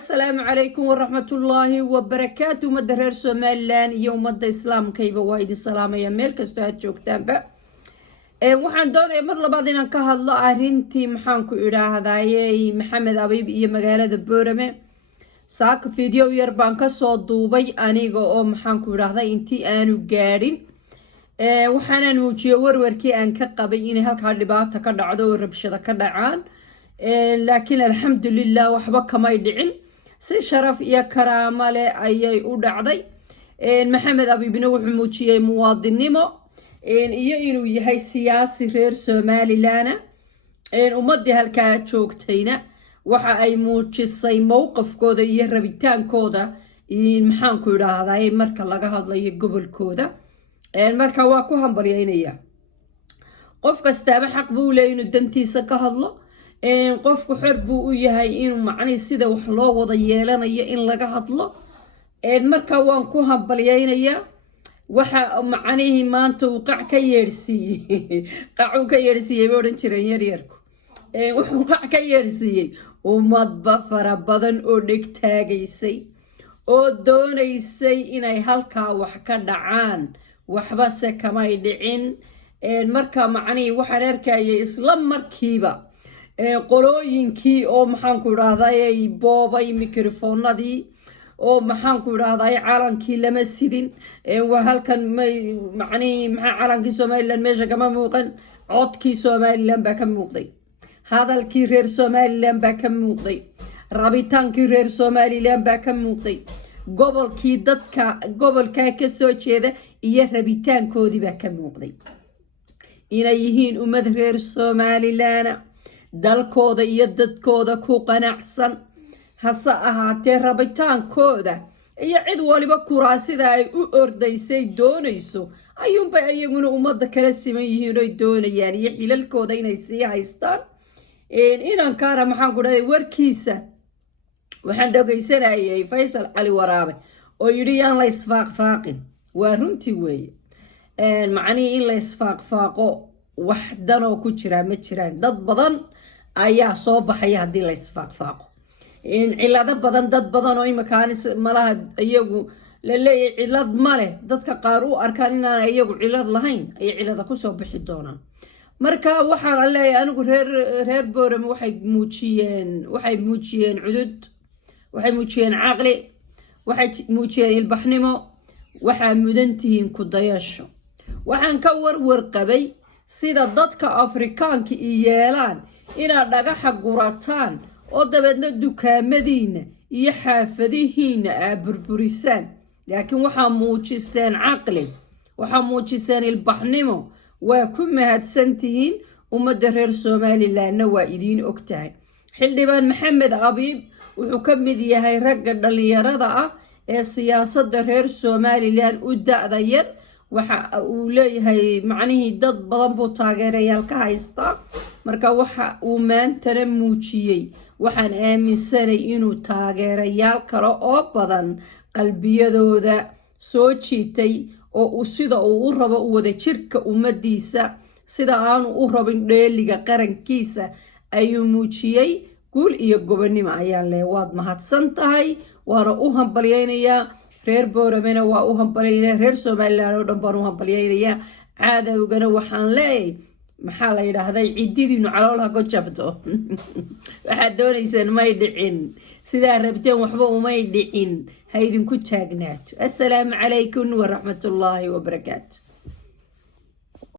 السلام عليكم ورحمة الله وبركاته. مدرير سومالان يوم مد إسلام كيبا وايد السلام يا ميل كستوات جوكتان با waxaan doonaya mar labaad inaan ka hadlo arrintii maxaan ku idhaahdaayey Maxamed Abiib iyo magaalada Boorame. saaka video yar baan ka soo duubay aniga oo maxaan ku idhaahday intii aanu gaadhin waxaan muujiyay warwarkii aan ka qabay in halka dhibaato ka dhacdo oo rabshado ka dhacaan laakiin alxamdulillah waxba kamay dhicin si sharaf iyo karaamo leh ayay u dhacday. Maxamed Abiibna wuxuu muujiyay muwaadinimo iyo inuu yahay siyaasi reer Somaliland ummadii halkaa joogtayna waxa ay muujisay mowqifkooda iyo rabitaankooda maxaan ku idhaahday marka laga hadlayo gobolkooda marka waa ku hambalyeynaya qof kastaaba xaq buu leeyahay inuu dantiisa ka hadlo qofku xor buu u yahay inuu macni sida wax loo wada yeelanayo in laga hadlo marka waan ku hambalyeynaya waxa macnihi maanta uu qac ka yeersiiyay qacu ka yeersiiyay oran jiray yaryarku wuxuu qac ka yeersiiyay ummadba fara badan oo dhigtaagaysay oo doonaysay inay halkaa wax ka dhacaan waxba se kamay dhicin marka macnihi waxaan arkayay isla markiiba qolooyinkii oo maxaan ku idhaahday boobay mikrofoonadii oo maxaan ku idhaahday calankii lama sidin waa halkan macnihi maxaa calankii Somaliland meesha kama muuqan codkii Somaliland baa ka muuqday hadalkii reer Somaliland baa ka muuqday rabitaankii reer Somaliland baa ka muuqday gobolkii dadka gobolka ka soo jeeda iyo rabitaankoodii baa ka muuqday inay yihiin ummad reer Somaliland dalkooda iyo dadkooda ku qanacsan hase ahaatee rabitaankooda iyo cid waliba kuraasida ay u ordaysay doonayso ayuunba iyaguna ummadda kala siman yihiin oo doonayaan iyo xilalkooda inay sii haystaan inaan kaara maxaan ku dhahay warkiisa waxaan dhageysanayay Faysal Cali Waraabe oo yiri yaan la isfaaqfaaqin waa runtii weeye macni in la isfaaqfaaqo wax dan oo ku jira ma jiraan dad badan ayaa soo baxay hadii la isfaaqfaaqo cilado badan dad badan oo imakaan malaha iyagu la leeyahay cilad male dadka qaar u arkaan inaan iyagu cilad lahayn ay cilada ku soo bixi doonaan marka waxaan leeyahay anigu reer Boorame waxay muujiyeen cudud waxay muujiyeen caqli waxay muujiyeen ilbaxnimo waxa mudantihiin ku dayasho waxaan ka warwar qabay sida dadka Afrikaanka yeelaan ina dhagaxa gurataan oo dabeedna dukaamadiina iyo xaafadihiina burburisaan laakiin waxa muujiseen caqli waxa muujiseen ilbaxnimo waa ku mahadsantihiin ummadda reer Somaliland waa idin ogtahay xildhibaan Maxamed Abiib wuxuu ka mid yahay ragga dhalinyarada ah ee siyaasadda reer Somaliland u da'dayar waxa uu leeyahay macnihi dad badan buu taageerayaal ka haystaa marka waxa uu maantana muujiyay waxaan aaminsanay inuu taageerayaal kale oo badan qalbiyadooda soo jiitay oo uu sida uu u rabo wada jirka ummadiisa sida aanu u rabin dheeliga qarankiisa ayuu muujiyay guul iyo gobonimo ayaan leeyahay waad mahadsan tahay waana u hambalyeynaya reer Boorame waa u hambalyeynaya reer Somaliland oo dhan baan u hambalyeynaya caadawgana waxaan leeyahay maxaa la yiraahday ciididiinu caloolaha ku jabto waxa doonaysaan may dhicin sida rabteen waxba umay dhicin ha idinku taagnaato. Assalaamu calaykum wa rahmatullahi wa barakaatuh.